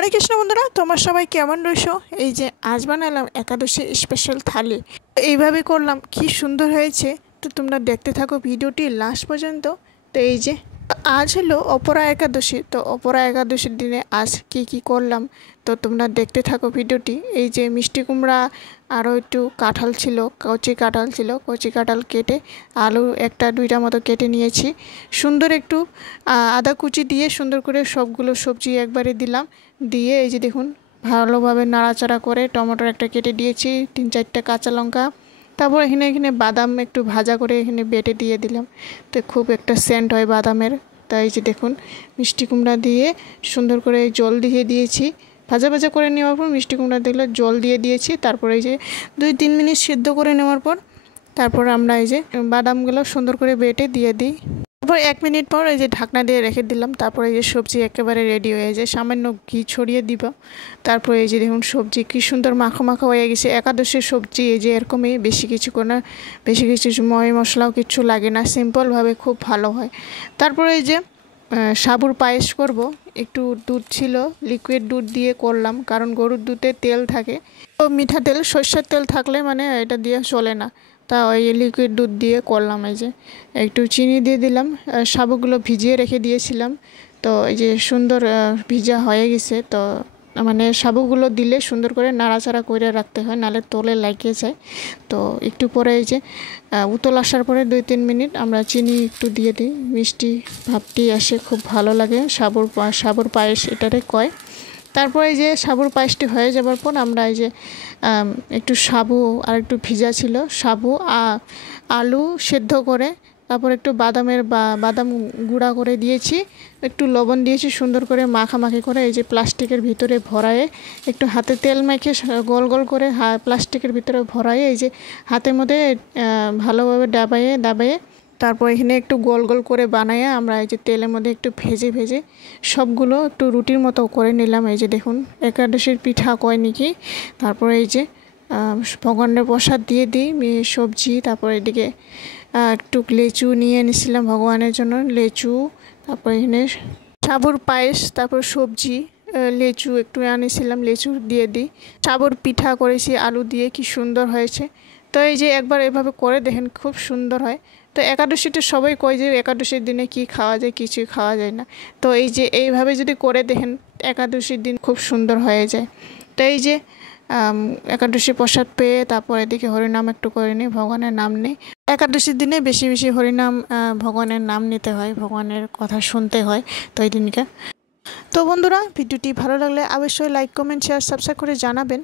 হরে কৃষ্ণ বন্ধুরা, তোমরা সবাই কেমন রয়েছো? এই যে আজ বানালাম একাদশী স্পেশাল থালি। এইভাবে করলাম, কি সুন্দর হয়েছে। তো তোমরা দেখতে থাকো ভিডিওটি লাস্ট পর্যন্ত। তো এই যে আজ হলো অপরা একাদশী। তো অপরা একাদশীর দিনে আজ কি করলাম তো তোমরা দেখতে থাকো ভিডিওটি। এই যে মিষ্টি কুমড়া, আরও একটু কাঁঠাল ছিল, কচি কাঁঠাল কেটে আলু একটা দুইটা মতো কেটে নিয়েছি। সুন্দর একটু আদা কুচি দিয়ে সুন্দর করে সবগুলো সবজি একবারে দিলাম। দিয়ে এই যে দেখুন ভালোভাবে নাড়াচাড়া করে টমেটো একটা কেটে দিয়েছি, 3-4টা কাঁচা লঙ্কা, তারপর এখানে বাদাম একটু ভাজা করে এখানে বেটে দিয়ে দিলাম। তো খুব একটা সেন্ট হয় বাদামের। তাই যে দেখুন মিষ্টি কুমড়া দিয়ে সুন্দর করে জল দিয়ে দিয়েছি। ভাজা ভাজা করে নেওয়ার পর মিষ্টি কুমড়া দিলে জল দিয়ে দিয়েছি। তারপরে এই যে 2-3 মিনিট সিদ্ধ করে নেওয়ার পর তারপর আমরা এই যে বাদামগুলো সুন্দর করে বেটে দিয়ে দিই। তারপর 1 মিনিট পর এই যে ঢাকনা দিয়ে রেখে দিলাম। তারপরে এই যে সবজি একেবারে রেডি হয়ে যায়, সামান্য ঘি ছড়িয়ে দিব। তারপরে এই যে দেখুন সবজি কি সুন্দর মাখো মাখো হয়ে গেছে। একাদশীর সবজি এই যে এরকমই, বেশি কিছু মশলাও কিছু লাগে না, সিম্পলভাবে খুব ভালো হয়। তারপরে এই যে সাবুর পায়েস করব। একটু দুধ ছিল, লিকুইড দুধ দিয়ে করলাম, কারণ গরুর দুধে তেল থাকে, তো মিঠা তেল সর্ষের তেল থাকলে মানে এটা দিয়ে চলে না। তা ওই লিকুইড দুধ দিয়ে করলাম। এই যে একটু চিনি দিয়ে দিলাম। সাবুগুলো ভিজিয়ে রেখে দিয়েছিলাম, তো এই যে সুন্দর ভিজা হয়ে গেছে। তো মানে সাবুগুলো দিলে সুন্দর করে নাড়াচাড়া করে রাখতে হয়, নাহলে তোলে লাগিয়ে যায়। তো একটু পরে এই যে উতল আসার পরে 2-3 মিনিট আমরা চিনি একটু দিয়ে দিই, মিষ্টি ভাবটি আসে, খুব ভালো লাগে। সাবুর পায়েস এটারে কয়। তারপরে এই যে সাবুর পায়েসটি হয়ে যাবার পর আমরা এই যে একটু সাবু আর একটু ভিজা ছিল সাবু, আলু সেদ্ধ করে, তারপর একটু বাদাম গুঁড়া করে দিয়েছি, একটু লবণ দিয়েছি, সুন্দর করে মাখামাখি করে এই যে প্লাস্টিকের ভিতরে ভরায়ে একটু হাতে তেল মেখে গোল গোল করে প্লাস্টিকের ভিতরে ভরায়ে এই যে হাতের মধ্যে ভালোভাবে দাবাইয়ে তারপর এখানে একটু গোল গোল করে বানাইয়ে আমরা এই যে তেলের মধ্যে একটু ভেজে সবগুলো একটু রুটির মতো করে নিলাম। এই যে দেখুন একাদশীর পিঠা কয় নাকি। তারপরে এই যে ভগবানের প্রসাদ দিয়ে দিই সবজি। তারপর এদিকে একটু লেচু নিয়ে নিয়েছিলাম ভগবানের জন্য, লেচু। তারপর এখানে সাবুর পায়েস, তারপর সবজি, লেচু একটু আনিয়েছিলাম, লেচু দিয়ে দিই। সাবুর পিঠা করেছি আলু দিয়ে, কি সুন্দর হয়েছে। তো এই যে একবার এভাবে করে দেখেন, খুব সুন্দর হয়। তো একাদশীতে সবাই কয় যে একাদশীর দিনে কি খাওয়া যায়, কিছুই খাওয়া যায় না। তো এই যে এইভাবে যদি করে দেখেন, একাদশীর দিন খুব সুন্দর হয়ে যায়। তো এই যে একাদশী প্রসাদ পেয়ে তারপর এদিকে হরিনাম একটু করে নিই, ভগবানের নাম নেই। একাদশীর দিনে বেশি বেশি হরিনাম, ভগবানের নাম নিতে হয়, ভগবানের কথা শুনতে হয়। তো এই দিনকে তো বন্ধুরা ভিডিওটি ভালো লাগলে অবশ্যই লাইক, কমেন্ট, শেয়ার, সাবস্ক্রাইব করে জানাবেন।